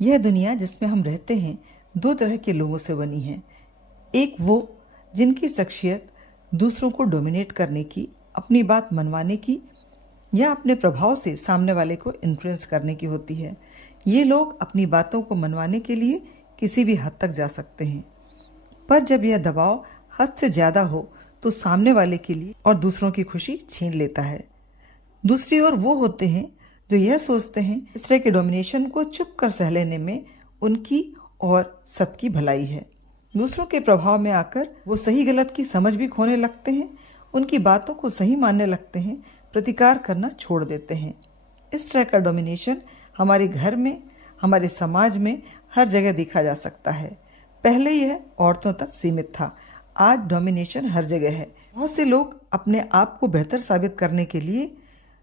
यह दुनिया जिसमें हम रहते हैं दो तरह के लोगों से बनी है। एक वो जिनकी शख्सियत दूसरों को डोमिनेट करने की, अपनी बात मनवाने की या अपने प्रभाव से सामने वाले को इन्फ्लुएंस करने की होती है। ये लोग अपनी बातों को मनवाने के लिए किसी भी हद तक जा सकते हैं, पर जब यह दबाव हद से ज़्यादा हो तो सामने वाले के लिए और दूसरों की खुशी छीन लेता है। दूसरी ओर वो होते हैं जो यह सोचते हैं इस तरह के डोमिनेशन को चुप कर सह लेने में उनकी और सबकी भलाई है। दूसरों के प्रभाव में आकर वो सही गलत की समझ भी खोने लगते हैं, उनकी बातों को सही मानने लगते हैं, प्रतिकार करना छोड़ देते हैं। इस तरह का डोमिनेशन हमारे घर में, हमारे समाज में हर जगह देखा जा सकता है। पहले यह औरतों तक सीमित था, आज डोमिनेशन हर जगह है। बहुत से लोग अपने आप को बेहतर साबित करने के लिए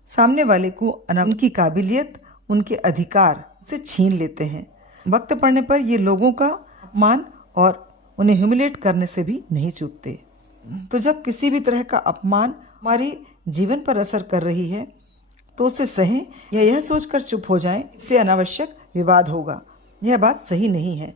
सामने वाले को उनकी काबिलियत, उनके अधिकार से छीन लेते हैं। वक्त पड़ने पर ये लोगों का अपमान और उन्हें ह्यूमिलेट करने से भी नहीं चूकते। तो जब किसी भी तरह का अपमान हमारे जीवन पर असर कर रही है तो उसे सहें या यह सोचकर चुप हो जाएं, इससे अनावश्यक विवाद होगा। यह बात सही नहीं है।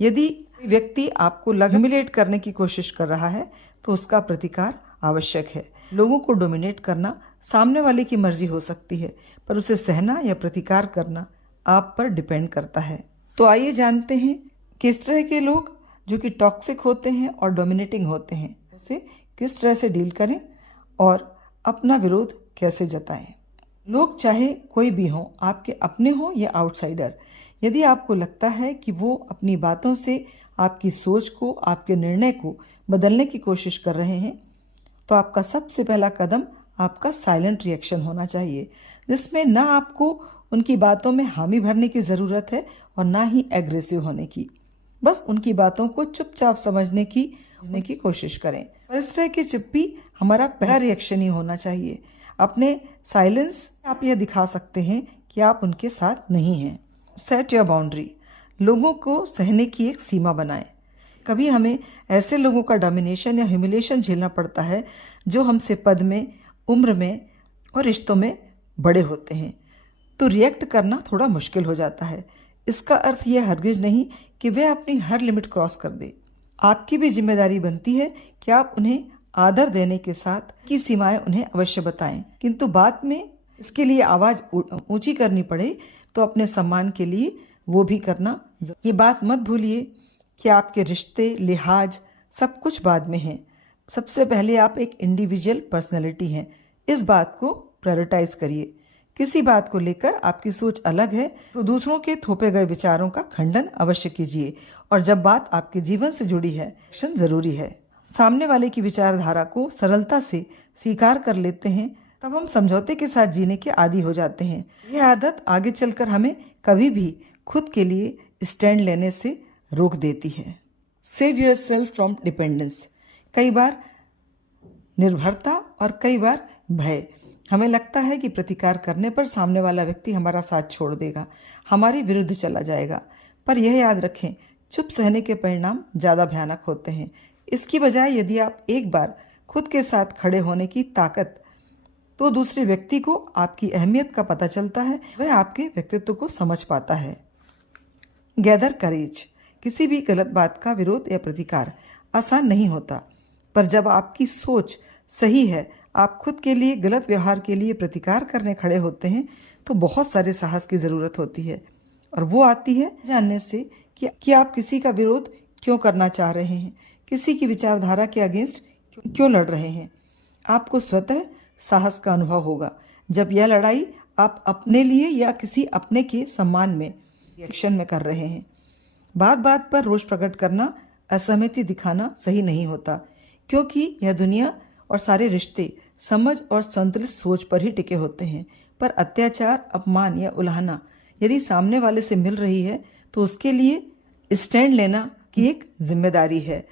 यदि व्यक्ति आपको ह्यूमिलेट करने की कोशिश कर रहा है तो उसका प्रतिकार आवश्यक है। लोगों को डोमिनेट करना सामने वाले की मर्जी हो सकती है, पर उसे सहना या प्रतिकार करना आप पर डिपेंड करता है। तो आइए जानते हैं कि इस तरह के लोग जो कि टॉक्सिक होते हैं और डोमिनेटिंग होते हैं उसे किस तरह से डील करें और अपना विरोध कैसे जताएं। लोग चाहे कोई भी हों, आपके अपने हों या आउटसाइडर, यदि आपको लगता है कि वो अपनी बातों से आपकी सोच को, आपके निर्णय को बदलने की कोशिश कर रहे हैं, तो आपका सबसे पहला कदम आपका साइलेंट रिएक्शन होना चाहिए, जिसमें ना आपको उनकी बातों में हामी भरने की ज़रूरत है और ना ही एग्रेसिव होने की। बस उनकी बातों को चुपचाप समझने की कोशिश करें। और इस तरह की चुप्पी हमारा पहला रिएक्शन ही होना चाहिए। अपने साइलेंस आप यह दिखा सकते हैं कि आप उनके साथ नहीं हैं। Set your boundary. लोगों को सहने की एक सीमा बनाएं। कभी हमें ऐसे लोगों का डोमिनेशन या ह्यूमिलेशन झेलना पड़ता है जो हमसे पद में, उम्र में और रिश्तों में बड़े होते हैं, तो रिएक्ट करना थोड़ा मुश्किल हो जाता है। इसका अर्थ यह हरगिज नहीं कि वह अपनी हर लिमिट क्रॉस कर दे। आपकी भी जिम्मेदारी बनती है कि आप उन्हें आदर देने के साथ की सीमाएं उन्हें अवश्य बताएं, किंतु बाद में इसके लिए आवाज़ ऊंची करनी पड़े तो अपने सम्मान के लिए वो भी करना। ये बात मत भूलिए कि आपके रिश्ते, लिहाज सब कुछ बाद में हैं। सबसे पहले आप एक इंडिविजुअल पर्सनैलिटी हैं। इस बात को प्रायोरिटाइज करिए। किसी बात को लेकर आपकी सोच अलग है तो दूसरों के थोपे गए विचारों का खंडन अवश्य कीजिए, और जब बात आपके जीवन से जुड़ी है, एक्शन जरूरी है। सामने वाले की विचारधारा को सरलता से स्वीकार कर लेते हैं, तब हम समझौते के साथ जीने के आदी हो जाते हैं। यह आदत आगे चलकर हमें कभी भी खुद के लिए स्टैंड लेने से रोक देती है। Save yourself from dependence. कई बार निर्भरता और कई बार भय। हमें लगता है कि प्रतिकार करने पर सामने वाला व्यक्ति हमारा साथ छोड़ देगा, हमारे विरुद्ध चला जाएगा, पर यह याद रखें, चुप सहने के परिणाम ज़्यादा भयानक होते हैं। इसकी बजाय यदि आप एक बार खुद के साथ खड़े होने की ताकत, तो दूसरे व्यक्ति को आपकी अहमियत का पता चलता है, वह आपके व्यक्तित्व को समझ पाता है। गैदर करेज। किसी भी गलत बात का विरोध या प्रतिकार आसान नहीं होता, पर जब आपकी सोच सही है, आप खुद के लिए गलत व्यवहार के लिए प्रतिकार करने खड़े होते हैं, तो बहुत सारे साहस की ज़रूरत होती है, और वो आती है जानने से कि आप किसी का विरोध क्यों करना चाह रहे हैं, किसी की विचारधारा के अगेंस्ट क्यों लड़ रहे हैं। आपको स्वतः साहस का अनुभव होगा जब यह लड़ाई आप अपने लिए या किसी अपने के सम्मान में, एक्शन में कर रहे हैं। बात बात पर रोष प्रकट करना, असहमति दिखाना सही नहीं होता, क्योंकि यह दुनिया और सारे रिश्ते समझ और संतुलित सोच पर ही टिके होते हैं। पर अत्याचार, अपमान या उल्हाना यदि सामने वाले से मिल रही है तो उसके लिए स्टैंड लेना की एक जिम्मेदारी है।